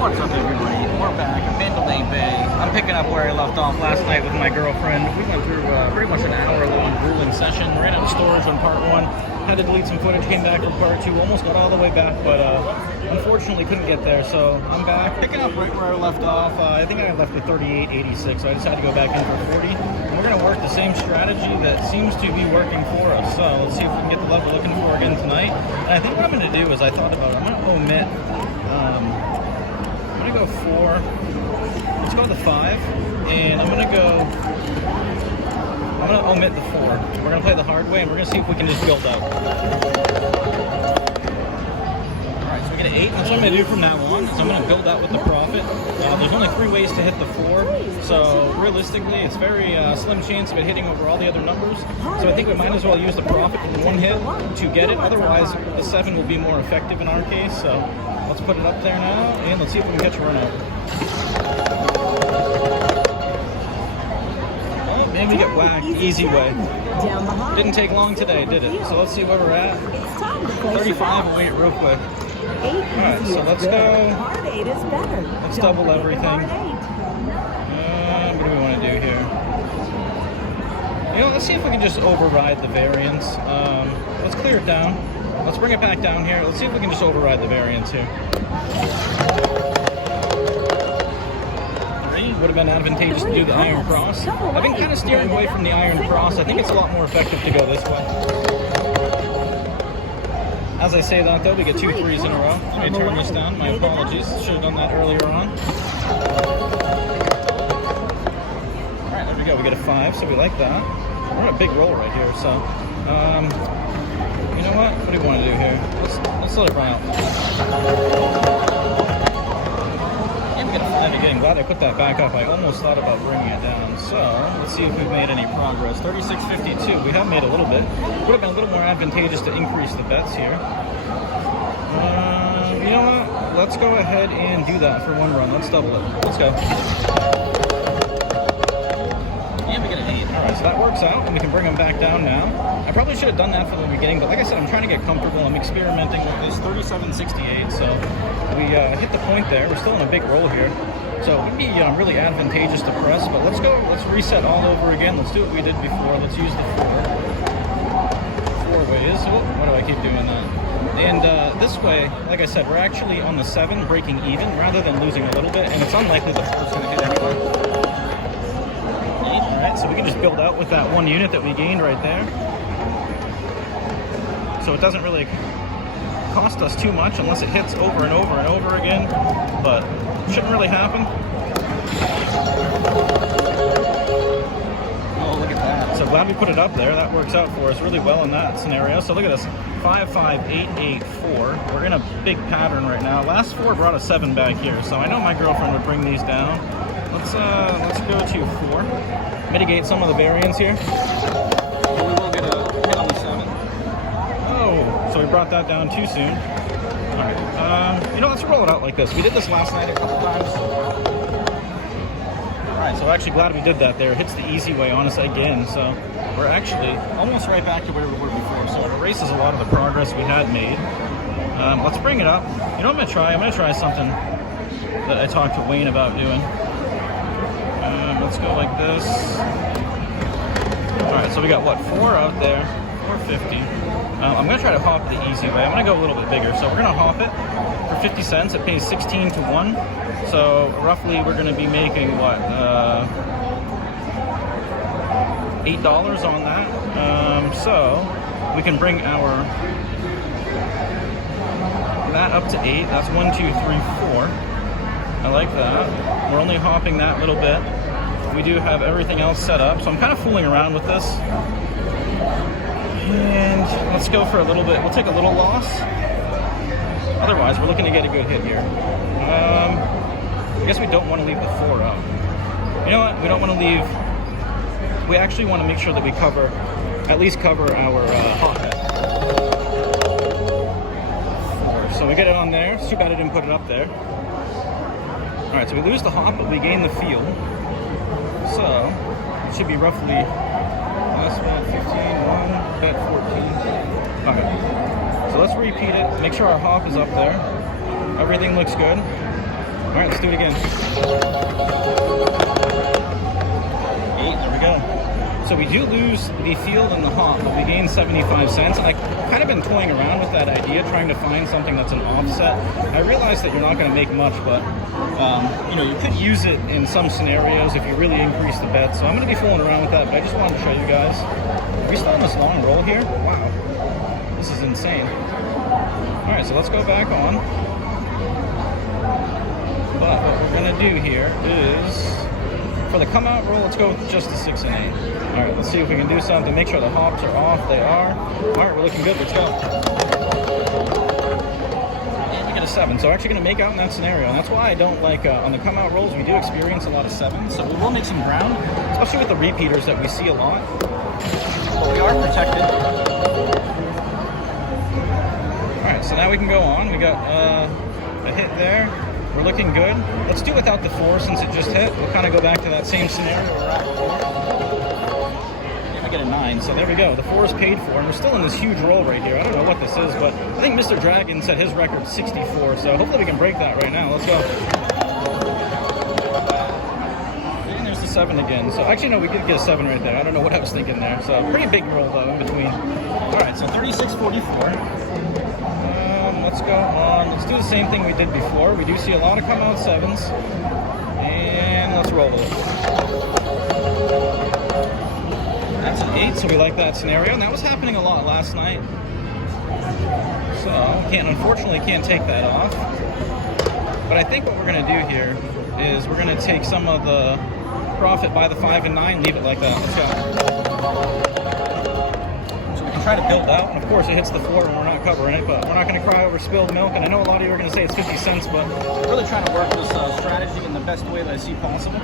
What's up, everybody? We're back at Mandalay Bay. I'm picking up where I left off last night with my girlfriend. We went through pretty much an hour-long grueling session. Ran out of storage on part 1. Had to delete some footage, came back for part 2. Almost got all the way back, but unfortunately couldn't get there. So I'm back, picking up right where I left off. I think I left with 38.86, so I decided to go back in for 40. And we're going to work the same strategy that seems to be working for us. So let's see if we can get the level we're looking for again tonight. And I think what I'm going to do is, I thought about it, I'm going to omit... I'm gonna go 4. Let's go with the 5, and I'm gonna omit the 4. We're gonna play the hard way, and we're gonna see if we can just build out. Alright, so we get an 8. That's what I'm gonna do from now on. So I'm gonna build out with the profit. There's only 3 ways to hit the 4, so realistically, it's very slim chance of it hitting over all the other numbers. So I think we might as well use the profit in one hit to get it. Otherwise, the 7 will be more effective in our case. So let's put it up there now, and let's see if we can catch a run out. Oh, maybe we get whacked the easy way. Didn't take long today, did it? So let's see where we're at. 35, we'll wait real quick. Alright, so let's go. Let's double everything. What do we want to do here? You know, let's see if we can just override the variance. Let's clear it down. Let's bring it back down here. Let's see if we can just override the variance here. 3 would have been advantageous to do the iron cross. I've been kind of steering away from the iron cross. I think it's a lot more effective to go this way. As I say that, though, we get 2 3s in a row. Let me turn this down. My apologies. Should have done that earlier on. All right, there we go. We get a 5, so we like that. We're on a big roll right here, so... you know what? What do we want to do here? Let's let it run out. And we get a 5 again. Glad I put that back up. I almost thought about bringing it down. So let's see if we've made any progress. 36.52. We have made a little bit. Would have been a little more advantageous to increase the bets here. You know what? Let's go ahead and do that for one run. Let's double it. Let's go. And we get an 8. Alright, so that works out, and we can bring them back down now. I probably should have done that from the beginning, but like I said, I'm trying to get comfortable. I'm experimenting with this 37.68, so we hit the point there. We're still in a big roll here, so it would be really advantageous to press, but let's go. Let's reset all over again. Let's do what we did before. Let's use the 4 ways. Oh, why do I keep doing that? And this way, like I said, we're actually on the 7, breaking even, rather than losing a little bit, and it's unlikely the 4's going to hit anyway. Alright, so we can just build out with that 1 unit that we gained right there. So it doesn't really cost us too much unless it hits over and over and over again, but it shouldn't really happen. Oh, look at that. So glad we put it up there. That works out for us really well in that scenario. So look at this, 5, 5, 8, 8, 4. We're in a big pattern right now. Last 4 brought a 7 back here, so I know my girlfriend would bring these down. Let's go to 4. Mitigate some of the variance here. We will get a hit on the 7. So we brought that down too soon. Alright, you know, let's roll it out like this. We did this last night a couple times. Alright, so I'm actually glad we did that there. It hits the easy way on us again, so we're actually almost right back to where we were before. So it erases a lot of the progress we had made. Let's bring it up. You know what I'm going to try? I'm going to try something that I talked to Wayne about doing. Let's go like this. Alright, so we got, what, 4 out there. 450. I'm going to try to hop the easy way. I'm going to go a little bit bigger. So we're going to hop it for 50 cents. It pays 16 to 1. So roughly we're going to be making, what, $8 on that. So we can bring that up to 8. That's 1, 2, 3, 4. I like that. We're only hopping that little bit. We do have everything else set up. So I'm kind of fooling around with this. And let's go for a little bit. We'll take a little loss. Otherwise, we're looking to get a good hit here. I guess we don't want to leave the 4 out. You know what? We don't want to leave... We actually want to make sure that we at least cover our hot bet. 4. So we get it on there. It's too bad I didn't put it up there. Alright, so we lose the hop, but we gain the field. So, it should be roughly last bet 15, 1, bet 14. Okay. So let's repeat it. Make sure our hop is up there. Everything looks good. All right, let's do it again. 8, there we go. So we do lose the field and the hop, but we gain 75 cents. And I've kind of been toying around with that idea, trying to find something that's an offset. I realize that you're not going to make much, but you know, you could use it in some scenarios if you really increase the bet. So I'm going to be fooling around with that, but I just wanted to show you guys. Are we still on this long roll here? Wow, this is insane. All right, so let's go back on. But what we're going to do here is, for the come out roll, let's go with just the 6 and 8. All right, let's see if we can do something. Make sure the hops are off. They are. All right, we're looking good. Let's go. And we get a 7. So we're actually going to make out in that scenario. And that's why I don't like, on the come out rolls, we do experience a lot of 7s. So we will make some ground, especially with the repeaters that we see a lot. But we are protected. All right, so now we can go on. We got a hit there. We're looking good. Let's do without the 4 since it just hit. We'll kind of go back to that same scenario we're at before. And we get a 9, so there we go. The 4 is paid for, and we're still in this huge roll right here. I don't know what this is, but I think Mr. Dragon said his record's 64, so hopefully we can break that right now. Let's go. And there's the 7 again. So actually, no, we did get a 7 right there. I don't know what I was thinking there. So pretty big roll, though, in between. All right, so 36.44. Let's go on. Let's do the same thing we did before. We do see a lot of come out 7s. And let's roll with it. That's an 8, so we like that scenario. And that was happening a lot last night. So, unfortunately can't take that off. But I think what we're going to do here is we're going to take some of the profit by the 5 and 9, leave it like that. Let's go. Try to build out, and of course it hits the 4 and we're not covering it, but we're not going to cry over spilled milk. And I know a lot of you are going to say it's 50 cents, but I'm really trying to work this strategy in the best way that I see possible.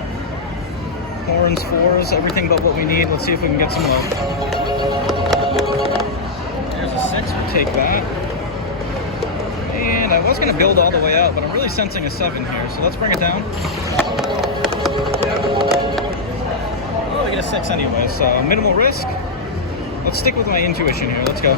Horns, 4s, everything but what we need. Let's see if we can get some low. There's a 6, we'll take that. And I was going to build all the way out, but I'm really sensing a 7 here, so let's bring it down. Oh, we get a 6 anyway, so minimal risk. Let's stick with my intuition here. Let's go.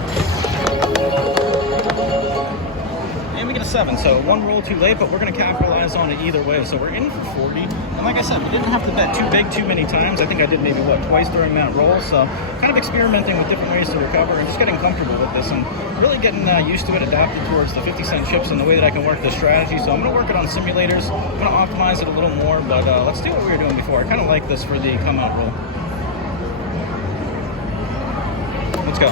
And we get a 7. So one roll too late, but we're going to capitalize on it either way. So we're in for 40. And like I said, we didn't have to bet too big too many times. I think I did maybe, twice during that roll. So kind of experimenting with different ways to recover and just getting comfortable with this and really getting used to it, adapted towards the 50-cent chips and the way that I can work this strategy. So I'm going to work it on simulators. I'm going to optimize it a little more, but let's do what we were doing before. I kind of like this for the come out roll. Let's go.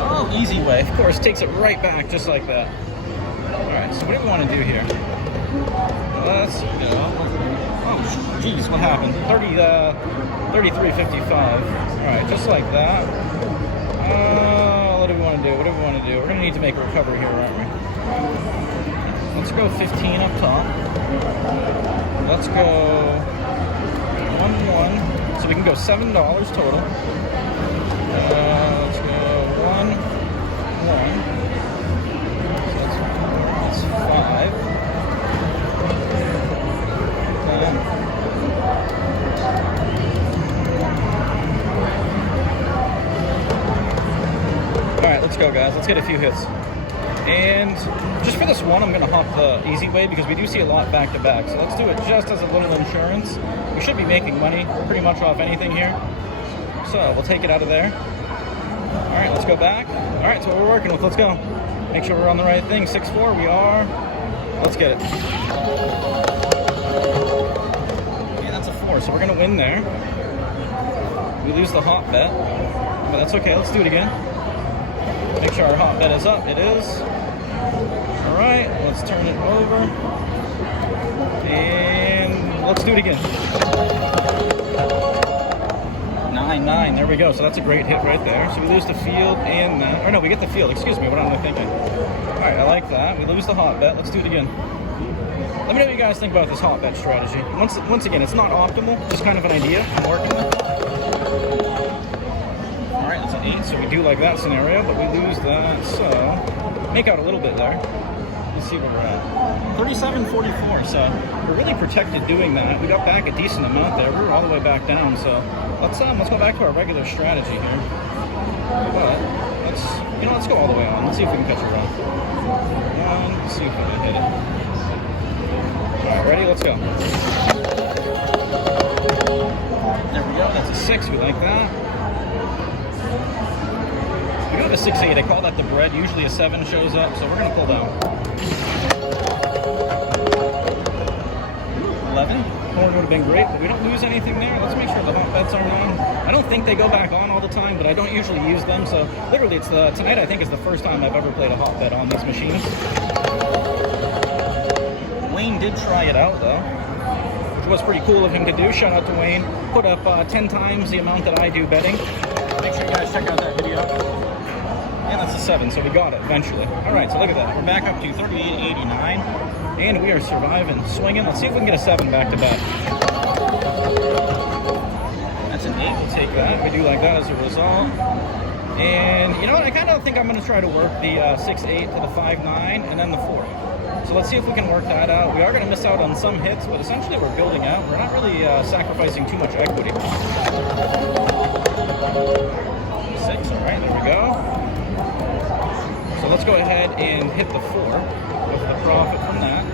Oh, easy way. Of course, takes it right back just like that. All right, so what do we want to do here? Let's go. Oh, geez, what happened? 33.55. All right, just like that. What do we want to do? What do we want to do? We're going to need to make a recovery here, aren't we? Let's go 15 up top. Let's go 1-1. So we can go $7 total. Let's go 1-1. So that's 5. All right, let's go, guys. Let's get a few hits. And just for this one, I'm going to hop the easy way because we do see a lot back to back. So let's do it just as a little insurance. We should be making money pretty much off anything here. So we'll take it out of there. All right, let's go back. All right, so what we're working with. Let's go. Make sure we're on the right thing. 6-4, we are. Let's get it. Yeah, that's a 4, so we're going to win there. We lose the hot bet, but that's okay. Let's do it again. Make sure our hot bet is up. It is. All right, let's turn it over. And let's do it again. 9-9, there we go. So that's a great hit right there. So we lose the field and that. Or no, we get the field. Excuse me, what am I thinking? All right, I like that. We lose the hot bet. Let's do it again. Let me know what you guys think about this hot bet strategy. Once again, it's not optimal. Just kind of an idea I'm working with. All right, that's an 8, so we do like that scenario, but we lose that. So make out a little bit there. Let's see where we're at. 37.44, so we're really protected doing that. We got back a decent amount there. We were all the way back down, so let's go back to our regular strategy here. But let's go all the way on. Let's see if we can catch a run. Let's see if we can hit. let's go. There we go, that's a 6, we like that. We go to 6-8, I call that the bread. Usually a 7 shows up, so we're gonna pull down. 11. Corn would have been great, but we don't lose anything there. Let's make sure the hot bets aren't on. I don't think they go back on all the time, but I don't usually use them. So literally, it's tonight I think is the first time I've ever played a hot bet on these machines. Wayne did try it out though, which was pretty cool of him to do. Shout out to Wayne. Put up 10 times the amount that I do betting. Make sure you guys check out that video. And that's a 7, so we got it eventually. All right, so look at that. We're back up to 38.89, and we are surviving, swinging. Let's see if we can get a 7 back to back. That's an 8. We'll take that. We do like that as a result. And you know what? I kind of think I'm going to try to work the 6-8 to the 5-9 and then the 4. So let's see if we can work that out. We are going to miss out on some hits, but essentially we're building out. We're not really sacrificing too much equity. 6. All right, there we go. So let's go ahead and hit the 4 with the profit from that.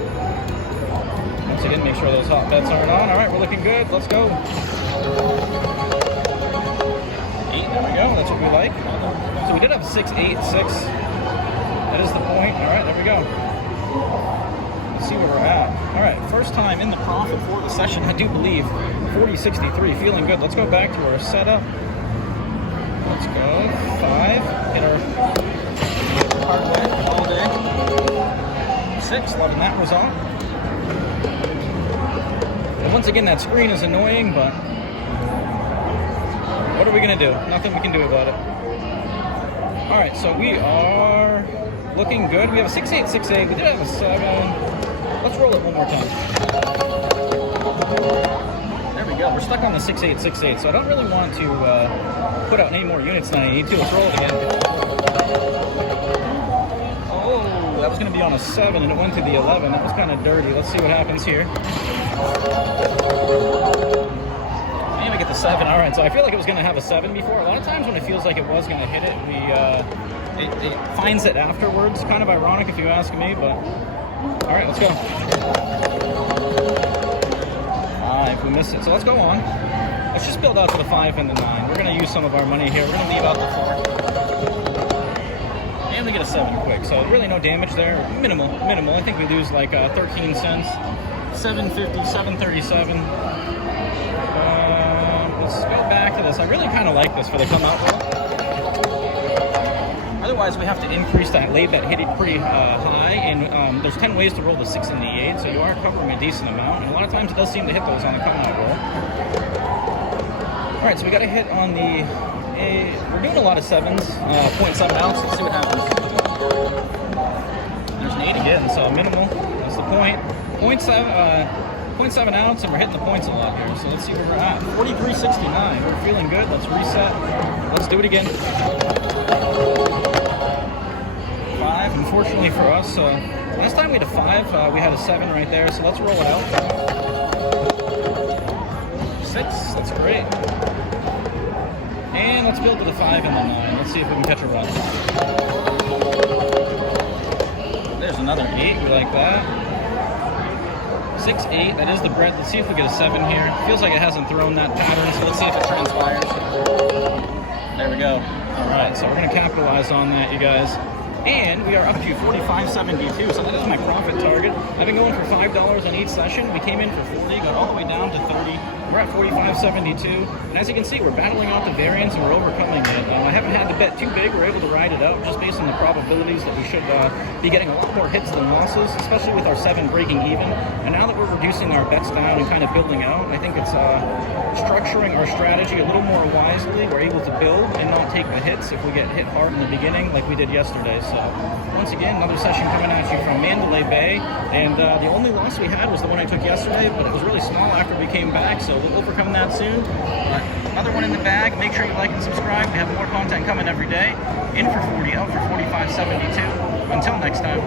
Once again, make sure those hot bets aren't on. All right, we're looking good. Let's go. 8, there we go. That's what we like. So we did have 6, 8, 6. That is the point. All right, there we go. Let's see where we're at. All right, first time in the profit for the session, I do believe. 40.63, feeling good. Let's go back to our setup. Let's go. 5. Hit our hard way all day. 6, loving that result. And once again, that screen is annoying, but what are we gonna do? Nothing we can do about it. All right, so we are looking good. We have a 6-8, 6-8. We did have a 7. Let's roll it one more time. There we go. We're stuck on the 6-8, 6-8, so I don't really want to put out any more units than I need to. Let's roll it again. That was going to be on a 7 and it went to the 11. That was kind of dirty. Let's see what happens here. And we get the 7. All right, so I feel like it was going to have a 7 before. A lot of times when it feels like it was going to hit it, it finds it afterwards. Kind of ironic if you ask me, but all right, let's go. 5, we missed it. So let's go on. Let's just build out to the 5 and the 9. We're going to use some of our money here. We're going to leave out the 4. And we get a 7 quick, so really no damage there. Minimal. I think we lose like 13 cents. 7.50, 7.37. Let's go back to this. I really kind of like this for the come out roll. Otherwise, we have to increase that lay bet, hit it pretty high, and there's 10 ways to roll the 6 and the 8, so you are covering a decent amount, and a lot of times it does seem to hit those on the come out roll. All right, so we got a hit on the we're doing a lot of 7s, 0.7 ounce. Let's see what happens. There's an 8 again, so minimal. That's the point. 0.7 ounce, and we're hitting the points a lot here. So let's see where we're at. 43.69. We're feeling good. Let's reset. Let's do it again. 5. Unfortunately for us, last time we had a 5, we had a 7 right there. So let's roll it out. 6. That's great. And let's build to the 5 and the 9. Let's see if we can catch a run. There's another 8. We like that. 6, 8. That is the bread. Let's see if we get a 7 here. Feels like it hasn't thrown that pattern, so let's see if it transpires. There we go. All right, so we're going to capitalize on that, you guys. And we are up to 45.72, so that is my profit target. I've been going for $5 on each session. We came in for 40, got all the way down to 30. We're at 45.72, and as you can see, we're battling out the variance and we're overcoming it. I haven't had to bet too big. We're able to ride it out just based on the probabilities that we should be getting a lot more hits than losses, especially with our 7 breaking even. And now that we're reducing our bets down and kind of building out, I think it's structuring our strategy a little more wisely. We're able to build and not take the hits if we get hit hard in the beginning like we did yesterday. So once again, another session coming at you from Mandalay Bay, and the only loss we had was the one I took yesterday, but it was really small after we came back, so we'll overcome that soon. Another one in the bag. Make sure you like and subscribe. We have more content coming every day. In for 40, out for 45.72. Until next time.